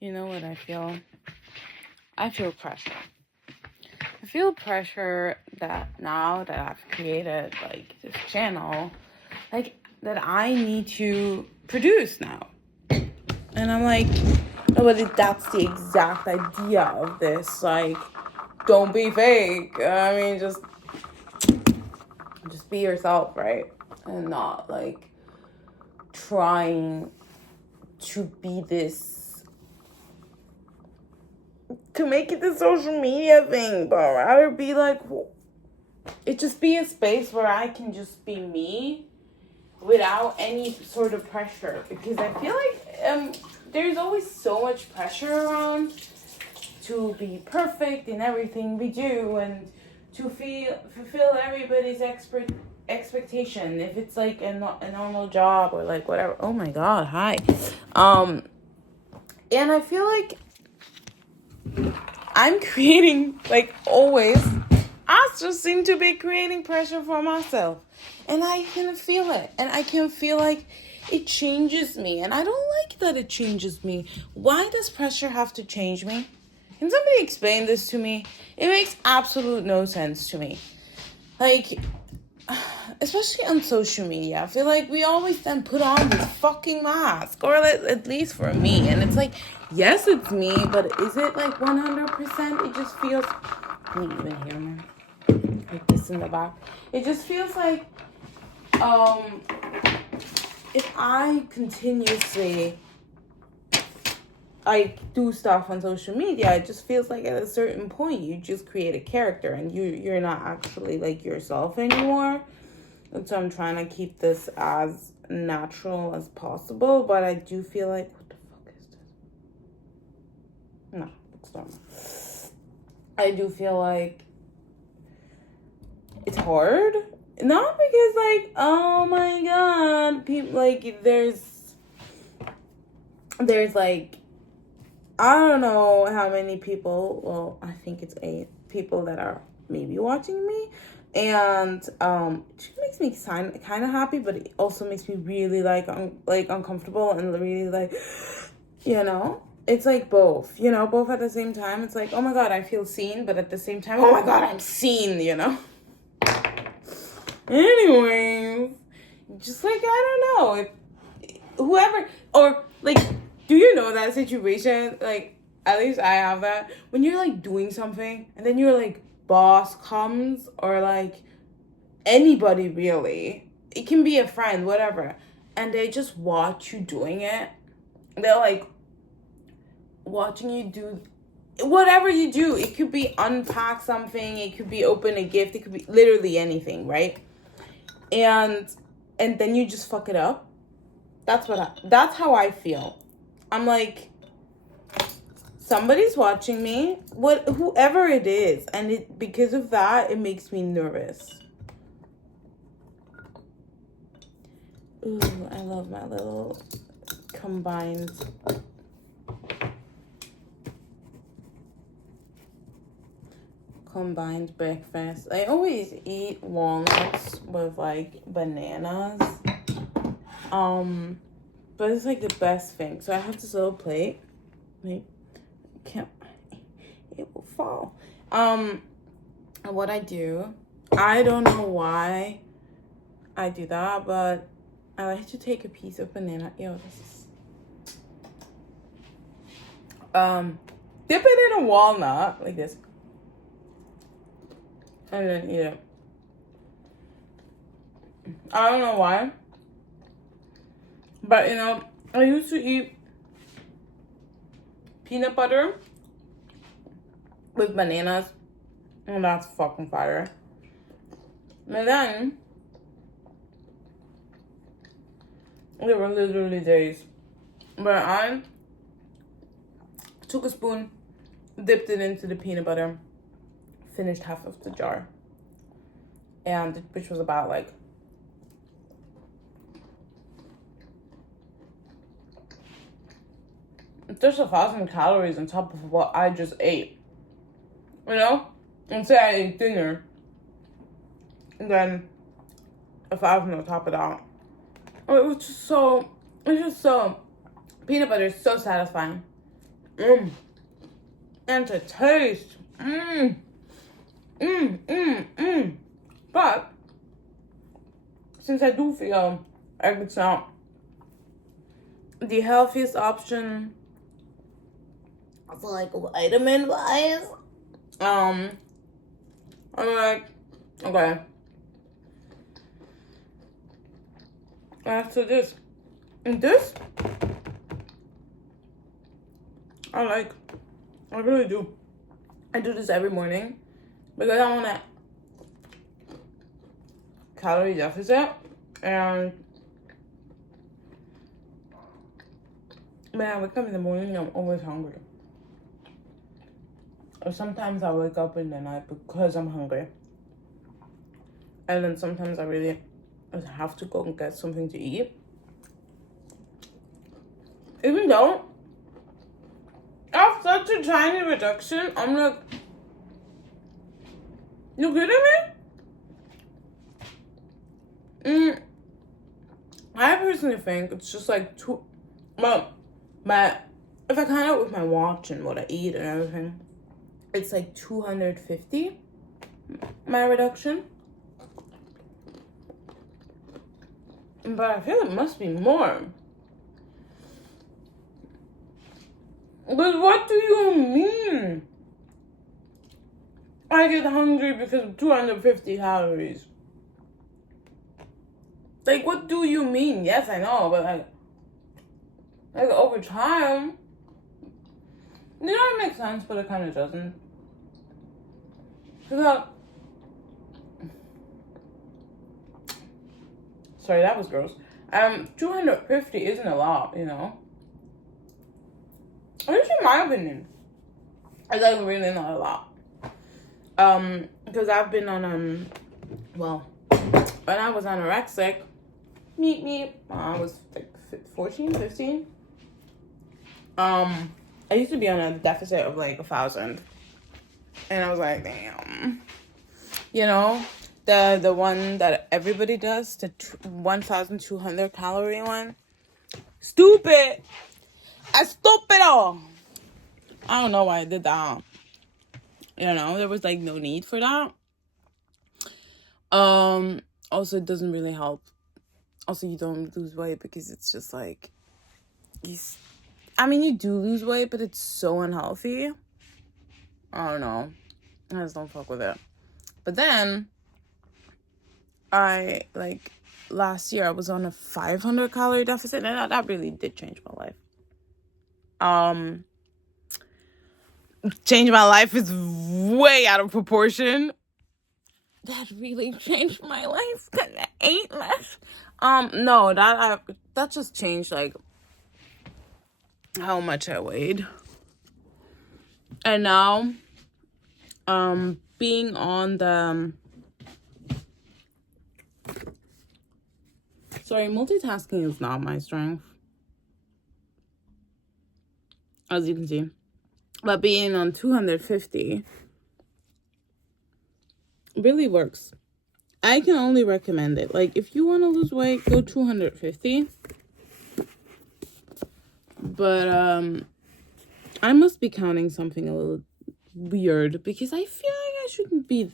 You know what I feel? I feel pressure. I feel pressure that now that I've created like this channel, like that I need to produce now. And I'm like, no, but that's the exact idea of this. Like, don't be fake. I mean, just be yourself, right? And not like trying to be this, to make it the social media thing, but rather be like, it just be a space where I can just be me without any sort of pressure, because I feel like there's always so much pressure around to be perfect in everything we do and to fulfill everybody's expectation, if it's like a normal job or like whatever. Oh my god, hi. And I feel like I'm creating, like always, I just seem to be creating pressure for myself. And I can feel it. And I can feel like it changes me. And I don't like that it changes me. Why does pressure have to change me? Can somebody explain this to me? It makes absolute no sense to me. Like, especially on social media, I feel like we always then put on this fucking mask, or at least for me. And it's like, yes, it's me, but is it like 100%? It just feels, I can't even hear me, like this in the back. It just feels like, if I continuously do stuff on social media, it just feels like at a certain point you just create a character and you're not actually like yourself anymore. And so I'm trying to keep this as natural as possible, but I do feel like, what the fuck is this? No, it's normal. I do feel like it's hard. Not because like, oh my god, people like there's like, I don't know how many people, well, I think it's 8 people that are maybe watching me. And it makes me kind of happy, but it also makes me really like uncomfortable and really like, you know, it's like both, you know, both at the same time. It's like, oh my god, I feel seen, but at the same time, oh my god, I'm seen, you know. Anyways, just like, I don't know, if whoever, or like, do you know that situation? Like, at least I have that. When you're like doing something and then your like boss comes, or like anybody really, it can be a friend, whatever, and they just watch you doing it. They're like watching you do whatever you do. It could be unpack something, it could be open a gift, it could be literally anything, right? And then you just fuck it up. That's how I feel. I'm like, somebody's watching me, whoever it is, and because of that, it makes me nervous. Ooh, I love my little combined breakfast. I always eat walnuts with like bananas. But it's like the best thing. So I have this little plate. Wait, it will fall. What I do, I don't know why I do that, but I like to take a piece of banana. Dip it in a walnut like this, and then eat it. I don't know why, but you know, I used to eat peanut butter with bananas, and that's fucking fire. And then there were literally days where I took a spoon, dipped it into the peanut butter, finished half of the jar, and which was about like just 1,000 calories on top of what I just ate. You know? And say I ate dinner, and then 1,000 on top of that. It was just so, peanut butter is so satisfying. And to taste. But since I do feel like it's not the healthiest option for like vitamin wise, I'm like, okay, after this, and this I really do. I do this every morning because I want a calorie deficit, and when I wake up in the morning, I'm always hungry. Or sometimes I wake up in the night because I'm hungry. And then sometimes I really have to go and get something to eat. Even though I have such a tiny reduction, I'm like, you kidding me? I personally think it's just like too, well, if I count it with my watch and what I eat and everything, it's like 250, my reduction. But I feel it must be more. But what do you mean? I get hungry because of 250 calories. Like, what do you mean? Yes, I know, but like over time, you know, it makes sense, but it kind of doesn't. Sorry, that was gross. 250 isn't a lot, you know. At least in my opinion, it's like really not a lot. Because I've been on well, when I was anorexic, I was like 14, 15. I used to be on a deficit of like 1,000, and I was like, damn, you know, the one that everybody does, the 1,200 calorie one. Stupid. Estúpido. I don't know why I did that. You know, there was like no need for that. Also, it doesn't really help. Also, you don't lose weight because it's just like, you do lose weight, but it's so unhealthy. I don't know. I just don't fuck with it. But then, last year I was on a 500 calorie deficit, and that really did change my life. Change my life is way out of proportion. That really changed my life because I ate less. No, that just changed like how much I weighed. And now, being on the multitasking is not my strength, as you can see. But being on 250 really works. I can only recommend it. Like, if you want to lose weight, go 250. But I must be counting something a little weird because I feel like I shouldn't be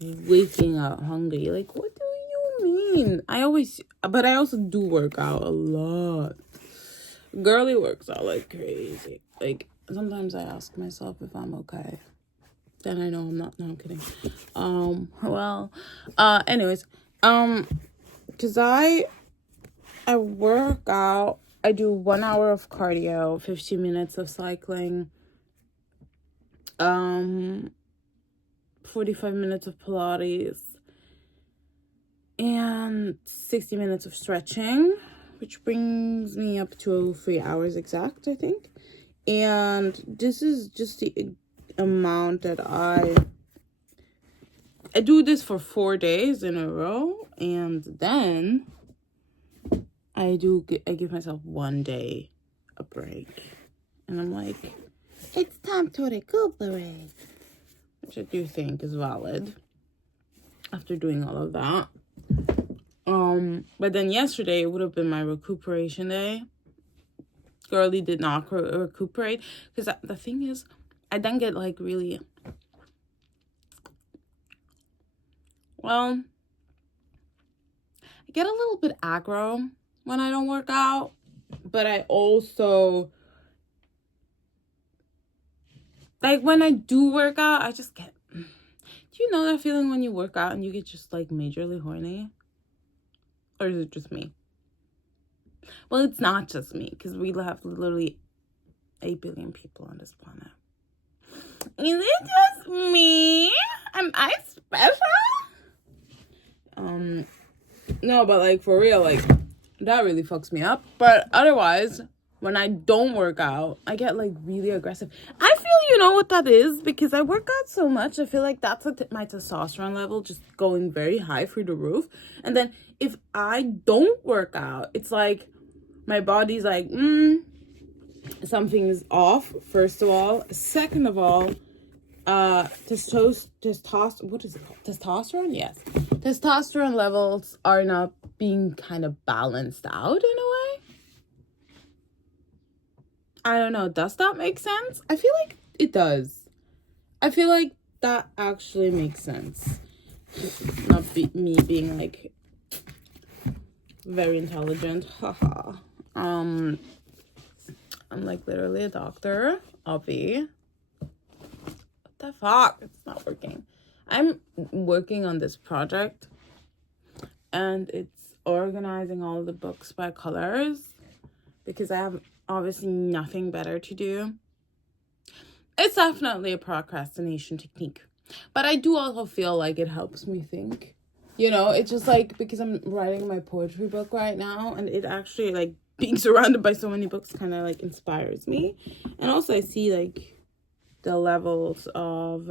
waking up hungry. Like, what do you mean? I also do work out a lot. Girly works out like crazy. Like, sometimes I ask myself if I'm okay. Then I know I'm not. No, I'm kidding. Anyways, because I work out. I do 1 hour of cardio, 15 minutes of cycling, 45 minutes of Pilates, and 60 minutes of stretching, which brings me up to 3 hours exact, I think. And this is just the amount that I do this for 4 days in a row, and then I give myself 1 day a break, and I'm like, it's time to recuperate, which I do think is valid after doing all of that. But then yesterday it would have been my recuperation day, girly did not recuperate. Because the thing is, I then get like really, well, I get a little bit aggro when I don't work out. But I also, like, when I do work out, I just get, do you know that feeling when you work out and you get just like majorly horny? Or is it just me? Well, it's not just me, because we have literally 8 billion people on this planet. Is it just me? Am I special? No, but like for real, like that really fucks me up. But otherwise, when I don't work out, I get like really aggressive. I feel, you know what that is? Because I work out so much, I feel like that's my testosterone level just going very high through the roof. And then if I don't work out, it's like my body's like, something is off, first of all. Second of all, what is it called? Testosterone? Yes. Testosterone levels are not being kind of balanced out in a way. I don't know. Does that make sense? I feel like it does. I feel like that actually makes sense. Not me being like very intelligent. Haha. I'm like literally a doctor. Obvi. What the fuck? It's not working. I'm working on this project, and it's organizing all the books by colors because I have obviously nothing better to do. It's definitely a procrastination technique, but I do also feel like it helps me think. You know, it's just like, because I'm writing my poetry book right now, and it actually, like, being surrounded by so many books kind of like inspires me. And also I see like the levels of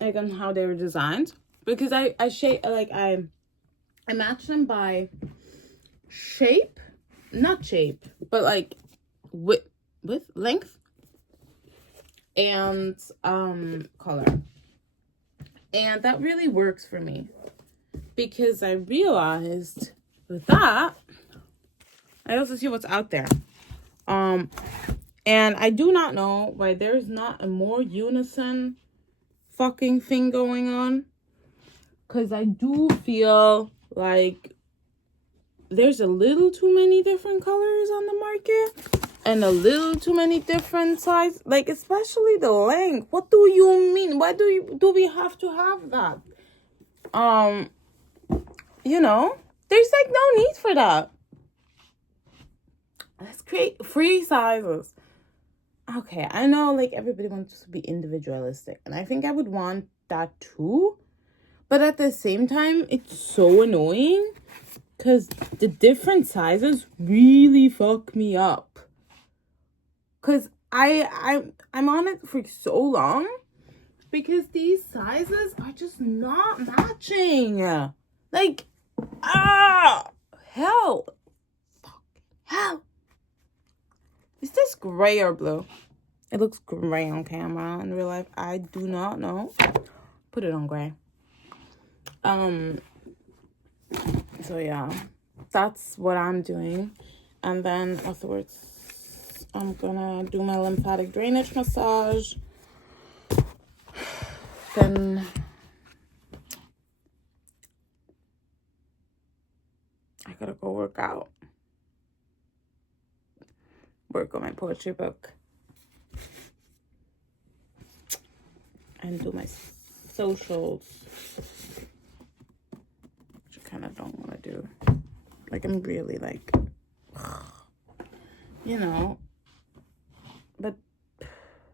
like on how they were designed, because I match them by shape, not shape, but like width, length, and color. And that really works for me, because I realized with that, I also see what's out there. And I do not know why there's not a more unison fucking thing going on. Because I do feel like there's a little too many different colors on the market. And a little too many different sizes. Like, especially the length. What do you mean? Why do we have to have that? You know, there's like no need for that. Let's create free sizes. Okay, I know like everybody wants to be individualistic, and I think I would want that too. But at the same time, it's so annoying because the different sizes really fuck me up. Because I'm on it for so long because these sizes are just not matching. Like, hell. Is this gray or blue? It looks gray on camera. In real life, I do not know. Put it on gray. So yeah, that's what I'm doing. And then afterwards, I'm gonna do my lymphatic drainage massage. Then I gotta go work out. Work on my poetry book. And do my socials. Which I kind of don't want to do. Like, I'm really like, you know. But,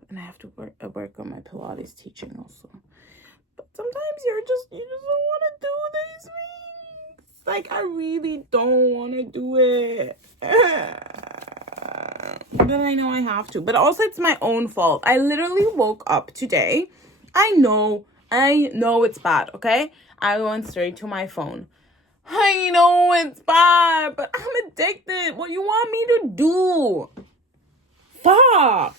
and I have to work on my Pilates teaching also. But sometimes you just don't want to do these things. Like, I really don't want to do it. But I know I have to. But also, it's my own fault. I literally woke up today. I know it's bad, okay? I went straight to my phone. I know it's bad, but I'm addicted. What you want me to do? Fuck.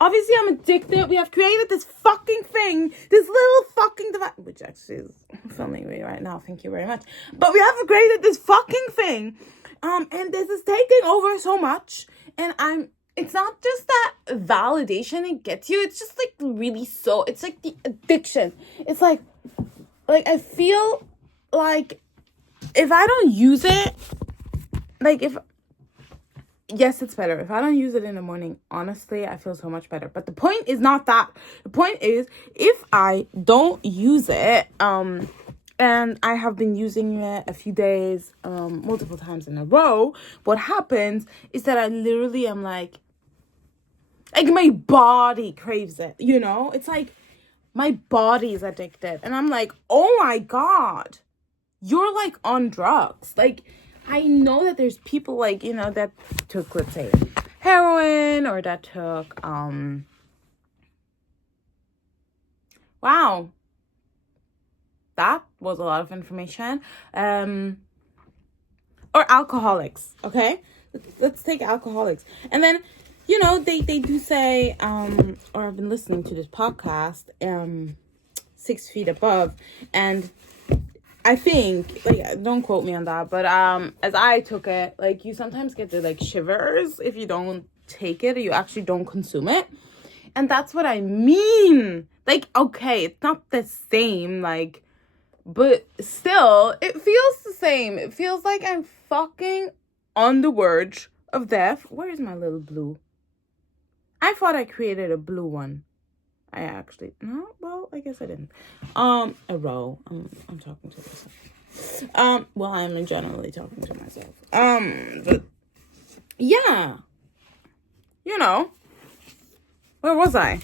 Obviously, I'm addicted. We have created this fucking thing. This little fucking device. Which actually is filming me right now. Thank you very much. But we have upgraded this fucking thing. And this is taking over so much. And it's not just that validation it gets you. It's just like really so, it's like the addiction. It's like I feel like if I don't use it, like yes, it's better. If I don't use it in the morning, honestly, I feel so much better. But the point is not that. The point is, if I don't use it, and I have been using it a few days, multiple times in a row, what happens is that I literally am like my body craves it, you know? It's like my body is addicted. And I'm like, oh my God, you're like on drugs. Like, I know that there's people like, you know, that took, let's say, heroin, or that took, wow, that was a lot of information, or alcoholics, okay? Let's take alcoholics. And then, you know, they do say, or I've been listening to this podcast, 6 Feet Above, and I think, like, don't quote me on that, but as I took it, like, you sometimes get the like shivers if you don't take it, or you actually don't consume it. And that's what I mean. Like, okay, it's not the same, like, but still, it feels the same. It feels like I'm fucking on the verge of death. Where is my little blue? I thought I created a blue one. I actually, no, well, I guess I didn't. A row. I'm talking to myself. Well, I'm generally talking to myself. But yeah, you know, where was I?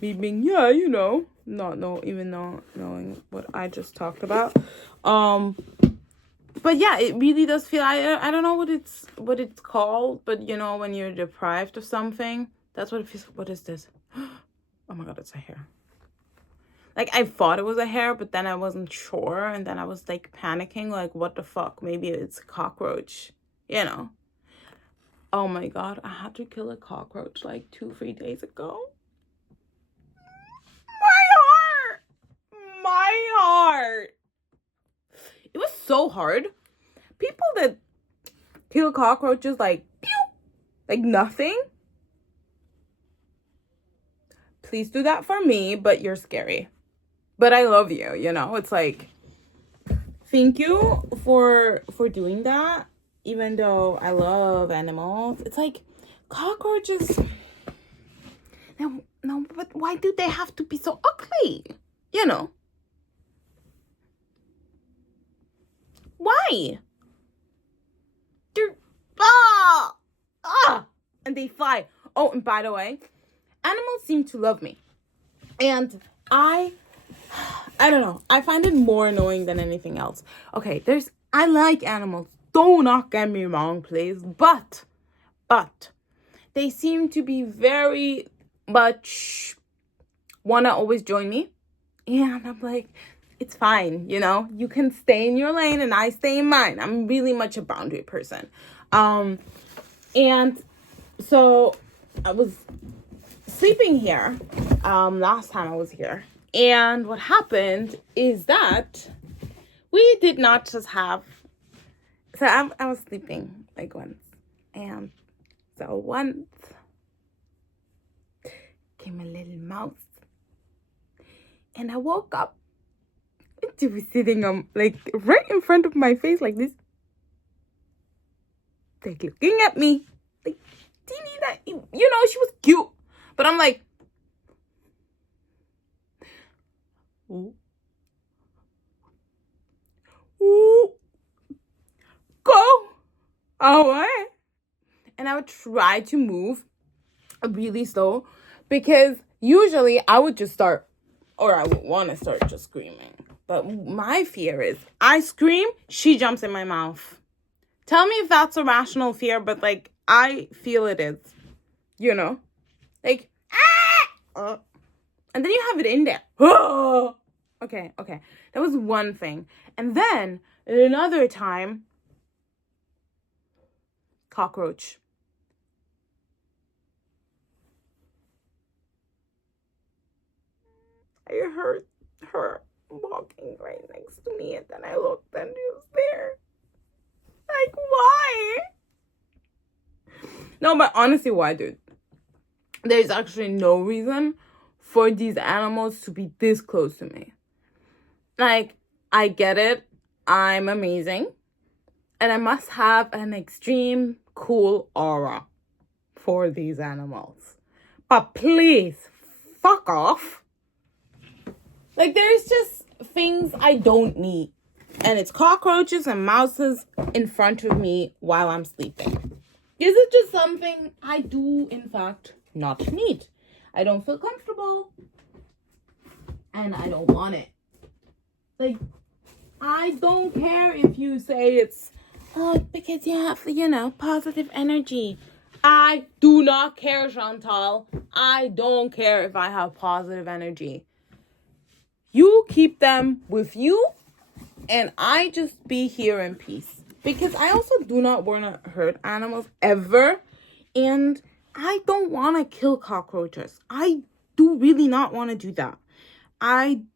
Me being, yeah, you know, not knowing what I just talked about. But yeah, it really does feel, I don't know what it's called, but you know, when you're deprived of something, that's what it feels. What is this? Oh my God, it's a hair. Like, I thought it was a hair, but then I wasn't sure. And then I was, like, panicking. Like, what the fuck? Maybe it's a cockroach. You know? Oh my God. I had to kill a cockroach, like, 2-3 days ago. My heart. It was so hard. People that kill cockroaches, like, pew, like nothing. Please do that for me, but you're scary. But I love you, you know? It's like, thank you for doing that. Even though I love animals, it's like cockroaches. No, but why do they have to be so ugly? You know? Why? They're and they fly. Oh, and by the way, animals seem to love me. And I don't know. I find it more annoying than anything else. Okay, I like animals. Do not get me wrong, please. But they seem to be very much wanna always join me. And I'm like, it's fine, you know? You can stay in your lane and I stay in mine. I'm really much a boundary person. And so I was sleeping here last time I was here. And what happened is that we did not just have... So I was sleeping like once. And so once came a little mouse. And I woke up. She was sitting like right in front of my face like this. Like looking at me. Like, you know, she was cute. But I'm like... Ooh. Ooh. Go away. And I would try to move really slow. Because usually I would just start... Or I would want to start just screaming. But my fear is I scream, she jumps in my mouth. Tell me if that's a rational fear, but like I feel it is. You know? Like, and then you have it in there. Okay. That was one thing. And then another time, cockroach. I heard her walking right next to me, and then I looked and he was there. Like, why? No, but honestly, why, dude? There's actually no reason for these animals to be this close to me. Like, I get it. I'm amazing. And I must have an extreme cool aura for these animals. But please, fuck off. Like, there's just things I don't need. And it's cockroaches and mouses in front of me while I'm sleeping. This is just something I do, in fact, not need. I don't feel comfortable. And I don't want it. Like, I don't care if you say it's, oh, because you have, positive energy. I do not care, Chantal. I don't care if I have positive energy. You keep them with you, and I just be here in peace. Because I also do not want to hurt animals ever. And I don't want to kill cockroaches. I do really not want to do that. I'm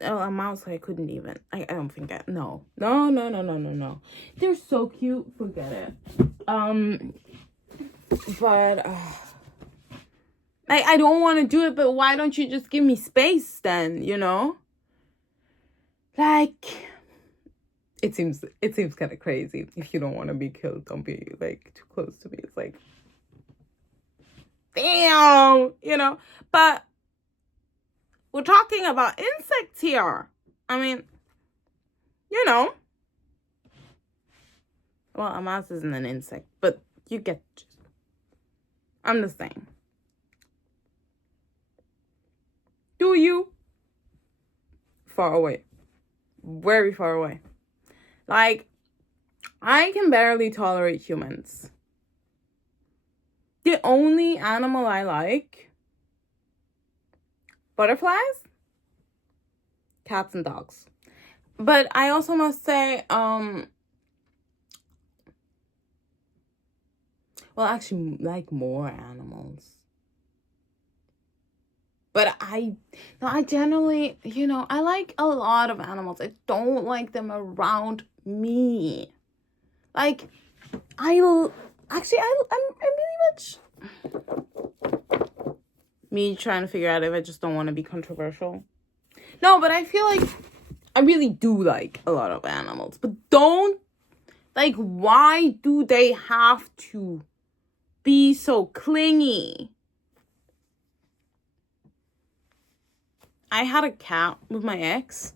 a mouse. I couldn't even. I don't think no. They're so cute. Forget it. But I don't want to do it. But why don't you just give me space then? Like, it seems kind of crazy. If you don't want to be killed, don't be like too close to me. It's like, damn, But we're talking about insects here. I mean, well, a mouse isn't an insect, but you get. I'm just saying. Do you? Far away. Very far away. Like, I can barely tolerate humans. The only animal I like, butterflies, cats, and dogs. But I also must say, well, actually, like more animals. But I generally, I like a lot of animals. I don't like them around me. Like, I'm really much me trying to figure out if I just don't want to be controversial. No, but I feel like I really do like a lot of animals. But why do they have to be so clingy? I had a cat with my ex,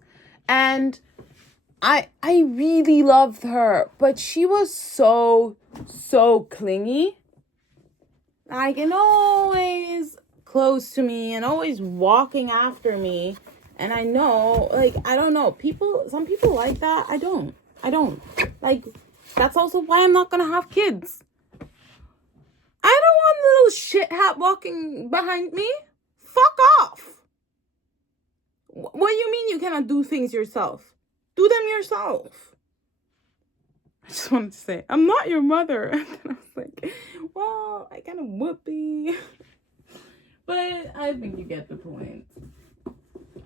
and I really loved her, but she was so clingy. Like, and always close to me and always walking after me. And I know, like, I don't know, some people like that. I don't. Like, that's also why I'm not gonna have kids. I don't want a little shit hat walking behind me. Fuck off. What do you mean you cannot do things yourself? Do them yourself. I just wanted to say, I'm not your mother. And then I was like, well, I kind of would be. But I think you get the point.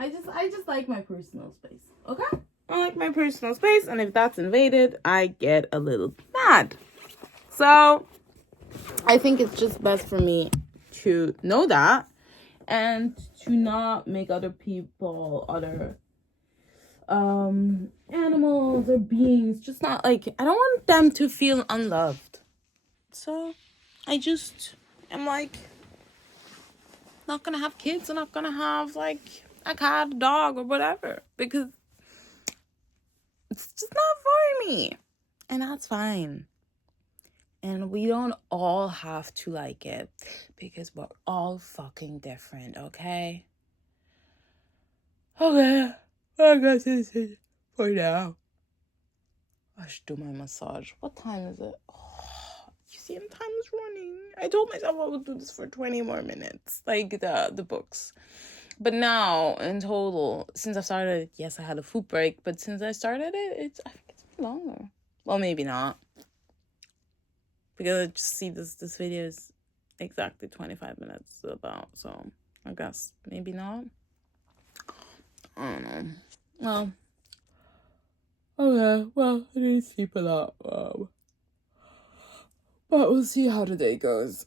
I just like my personal space, okay? I like my personal space, and if that's invaded, I get a little mad. So, I think it's just best for me to know that, and to not make other people, other animals or beings, just not like, I don't want them to feel unloved. So I'm like, not gonna have kids. I'm not gonna have like a cat, a dog, or whatever, because it's just not for me, and that's fine. And we don't all have to like it, because we're all fucking different, okay? Okay, I guess this is for now. I should do my massage. What time is it? Oh, you see, time is running. I told myself I would do this for 20 more minutes, like the books. But now, in total, since I started, yes, I had a food break, but since I started it, I think it's been longer. Well, maybe not. Because I just see this video is exactly 25 minutes about, so I guess maybe not. I don't know. Okay, well, I need to sleep a lot. But we'll see how the day goes.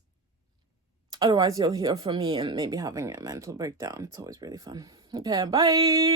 Otherwise, you'll hear from me and maybe having a mental breakdown. It's always really fun. Okay, bye.